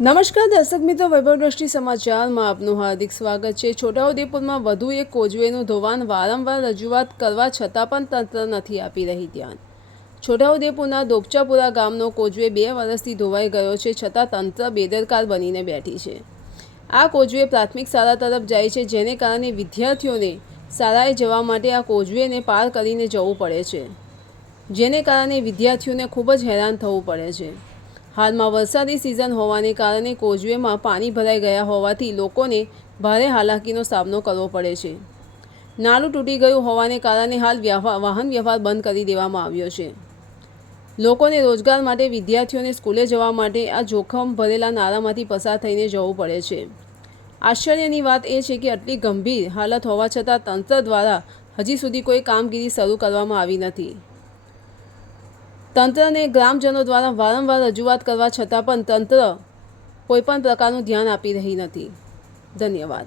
નમસ્કાર દર્શક મિત્રો વૈભવ દ્રષ્ટિ સમાચારમાં આપનું હાર્દિક સ્વાગત છે. છોટાઉદેપુરમાં વધુ એક કોજવેનું ધોવાણ વારંવાર રજૂઆત કરવા છતાં પણ તંત્ર નથી આપી રહી ધ્યાન. છોટાઉદેપુરના દોપચાપુરા ગામનો કોજવે બે વર્ષથી ધોવાઈ ગયો છે છતાં તંત્ર બેદરકાર બનીને બેઠી છે. આ કોજવે પ્રાથમિક શાળા તરફ જાય છે, જેને કારણે વિદ્યાર્થીઓને શાળાએ જવા માટે આ કોજવેને પાર કરીને જવું પડે છે. જેને કારણે વિદ્યાર્થીઓને ખૂબ જ હેરાન થવું પડે છે. હાલમાં વરસાદી સિઝન હોવાને કારણે કોઝવેમાં પાણી ભરાઈ ગયા હોવાથી લોકોને ભારે હાલાકીનો સામનો કરવો પડે છે. નાળું તૂટી ગયું હોવાને કારણે હાલ વ્યવહાર વાહન વ્યવહાર બંધ કરી દેવામાં આવ્યો છે. લોકોને રોજગાર માટે, વિદ્યાર્થીઓને સ્કૂલે જવા માટે આ જોખમ ભરેલા નાળામાંથી પસાર થઈને જવું પડે છે. આશ્ચર્યની વાત એ છે કે આટલી ગંભીર હાલત હોવા છતાં તંત્ર દ્વારા હજી સુધી કોઈ કામગીરી શરૂ કરવામાં આવી નથી. તંત્રને ગ્રામજનો દ્વારા વારંવાર રજૂઆત કરવા છતાં પણ તંત્ર કોઈપણ પ્રકારનું ધ્યાન આપી રહી નથી. ધન્યવાદ.